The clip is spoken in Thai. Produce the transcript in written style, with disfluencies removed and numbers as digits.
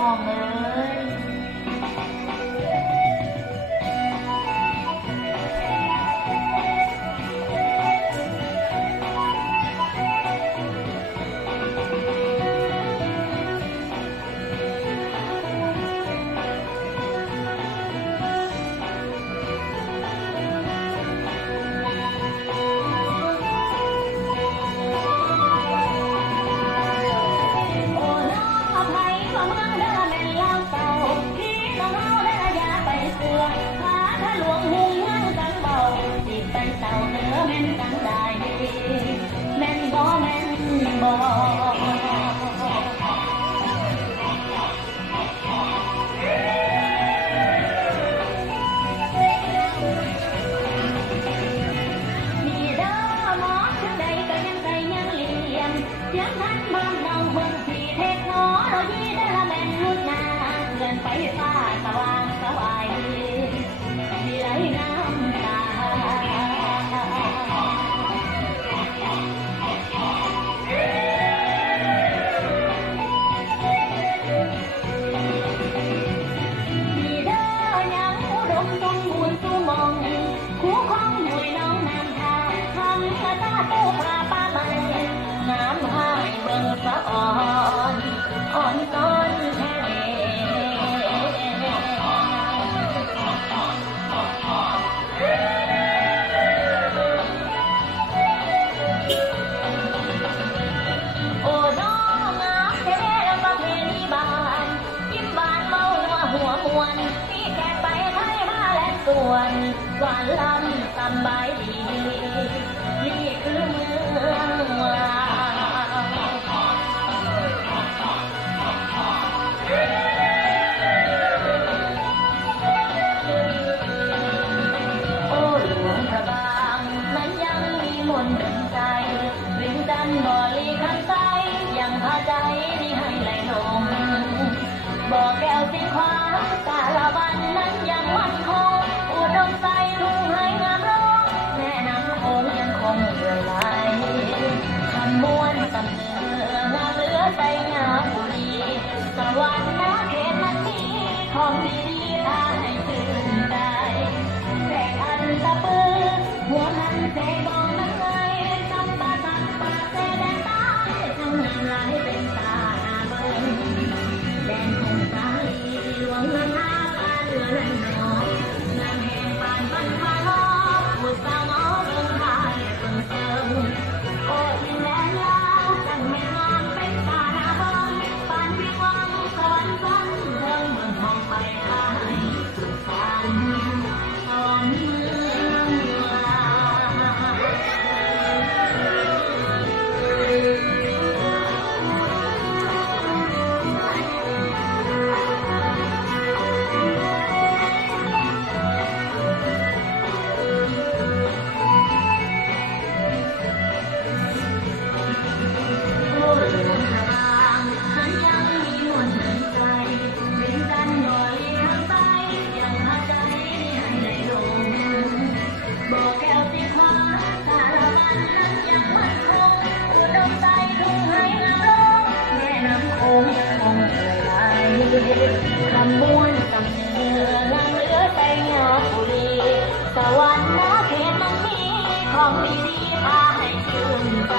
น้องเอ๋ยเต่าเนื้อแม่นกันได้แม่นบ่แม่นบ่มีเด้อหมอถึงใดก็ยังใจยังเลี่ยมเสียงทันบ้านน้องเมืองที่เทคโนโลยีได้ละแม่นรุ่นนาเกินไปฟ้าสว่างสวายมีไหลน้ำตาคู่ของหน่วยน้องนำทางทำกระตาตู้ปลาป้าใบน้ำให้เบิ่งสะอ่อนอ่อนก้อนแค่โอ้น้องงามแท้ประเพณีบ้านยิ้มบานเมาหัวมวนพี่แขกไปไทยมาและส่วนหวานลำสบายดีนี่คือเมืองลาวโอ้หลวงพระบางนั้นยังมีมนต์ดนใจริมดันบ่อลีข้างใต้ยังพาใจนี่ให้ไหลลงบ่อแก้วสีขวากาลวันนั้นยังมั่นคงอุดมใจทุ่งไห้งามร้องแม่น้ำโขงยังคงเรื่อยไหลคำม้วนสำเนืองามเหลือใจงามบุรีสวรรค์นาเขตมันมีของดีๆพาให้ชื่นใจแต่อันตะปือหัวหันเสบองนั้นไงจำปาสักปาเสแดนใต้ทั้งนั้นไหลเป็นตาหน้าเบิ่งแดนคงสาลีหลวงนานาปาเรือนันนองนางแห่งปานพันวาล้อผู้สาวน้องเบิ่งทายเบิ่งเติมโอ้ดินแดนลาวจังไม่งามเป็นตาหน้าเบิ่งปานวิวังสวรรค์ฝันเบิ่งเมืองมองไปหายสุดฝันสวรรค์เมืองลาวคำม้วนสำเนืองามเหลือใจงามบุรีสวรรค์นาเขตมันมีของดีๆพาให้ชื่นใจ